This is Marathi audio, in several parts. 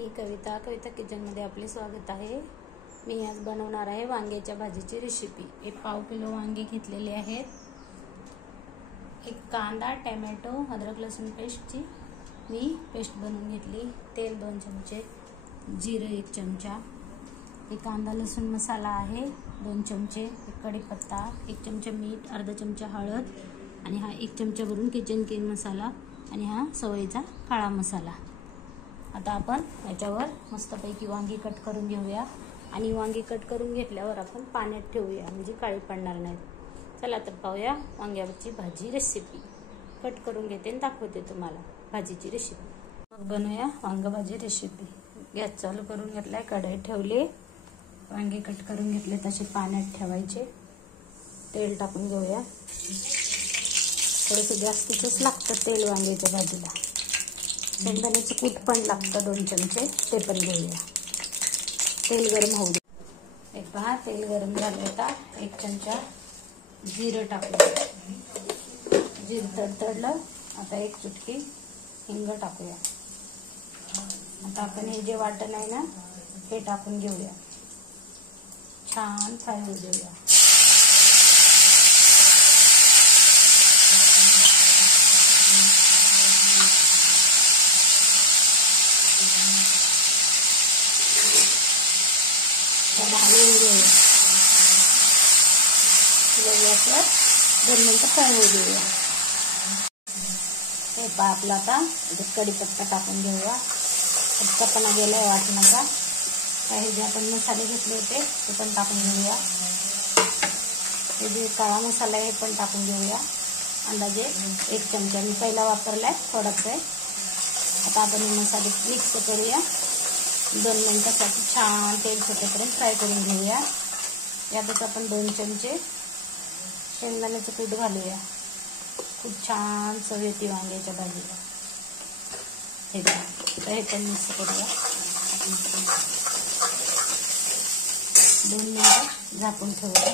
मी कविता किचनमध्ये आपले स्वागत आहे। मी आज बनवणार आहे वांग्याच्या भाजीची रेसिपी। एक पाव किलो वांगे घेतलेले आहेत। एक कांदा, टोमॅटो, अद्रक लसूण पेस्टची मी पेस्ट बनवून घेतली। तेल 2 चमचे, जिरे 1 चमचा, एक कांदा लसूण मसाला आहे 2 चमचे, एक कढीपत्ता, 1 चमचा मीठ, अर्धा चमचा हळद आणि हा 1 चमचा भरून किचन किंग मसाला आणि हा सवयीचा काळा मसाला। आता आपण याच्यावर मस्तपैकी वांगी कट करून घेऊया आणि वांगी कट करून घेतल्यावर आपण पाण्यात ठेवूया म्हणजे काळी पडणार नाही। चला तर पाहूया वांग्याची भाजी रेसिपी। कट करून घेते आणि दाखवते तुम्हाला भाजीची रेसिपी। मग बनवूया वांगा भाजी रेसिपी। गॅस चालू करून घेतलाय, कढई ठेवली, वांगे कट करून घेतले तसे पाण्यात ठेवायचे। तेल टाकून घेऊया, थोडंसं जास्तीच लागतं तेल वांग्याच्या भाजीला। शेंगदाण्याचं कूट पण लागतं 2 चमचे, ते पण घेऊया। तेल गरम होऊ दे। एक पहा तेल गरम झालं आता 1 चमचा जिरं टाकूया। जिरं तडतडलं, आता 1 चुटकी हिंग टाकूया। आता आपण हे जे वाटण आहे ना हे टाकून घेऊया, छान फ्राय होऊ देऊया। गॅसवर 2 मिनिटं फ्राय होऊ देऊया। हे पहा आपला आता कढीपत्ता टाकून घेऊया। कच्चापणा गेलाय वाटणाचा। काही जे आपण मसाले घेतले होते ते पण टाकून घेऊया। हे जे काळा मसाला आहे हे पण टाकून घेऊया, अंदाजे 1 चमचा मी पहिला वापरलाय, थोडाच आहे। आता आपण हे मसाले मिक्स करूया। 2 मिनिटासाठी छान तेल सुटेपर्यंत फ्राय करून घेऊया। यातच आपण 2 चमचे शेंगदाण्याचं कूट घालूया। खूप छान चव येते वांग्याच्या भाजीला। हे बघा, तर हे पण मिक्स करूया। 2 मिनिटं झाकून ठेवूया।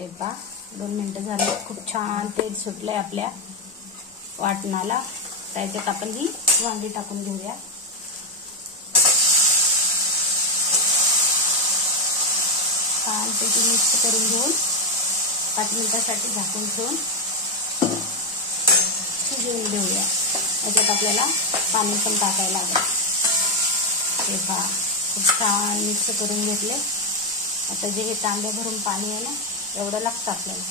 हे पहा 2 मिनिटं झाले, खूप छान तेल सुटलंय आपल्या वाटणाला। त्याच्यात आपण ही वांगी टाकून घेऊया। छानपैकी मिक्स करून घेऊन 5 मिनिटासाठी झाकून ठेवून शिजवून घेऊया। याच्यात आपल्याला पाणी पण टाकायला लागेल। हे पहा खूप छान मिक्स करून घेतले। आता जे हे तांब्या भरून पाणी आहे ना एवढं लागतं आपल्याला।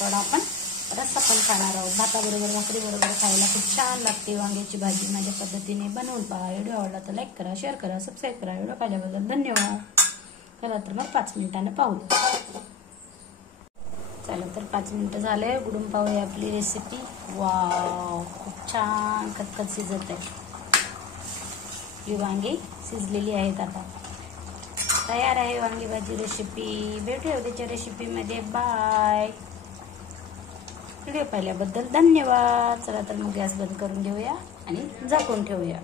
थोडं आपण रस्सा पण खाणार आहोत, भाताबरोबर भाकरीबरोबर खायला खूप छान लागते वांग्याची भाजी। माझ्या पद्धतीने बनवून पहा। व्हिडिओ आवडला तर लाईक करा, शेअर करा, सबस्क्राईब करा। व्हिडिओ पाहिल्याबद्दल धन्यवाद। चला तर मग 5 मिनिटांनी पाहूया। चला तर 5 मिनिटं झाले, उघडून पाहूया आपली रेसिपी। वाव, खूप छान खतखत शिजत आहे। ही वांगी शिजलेली आहेत। आता तयार आहे वांगी भाजी रेसिपी। भेटूया उद्याच्या रेसिपीमध्ये। बाय। व्हिडिओ पाहिल्याबद्दल धन्यवाद। चला तर मग गॅस बंद करून घेऊया आणि झाकून ठेवूया।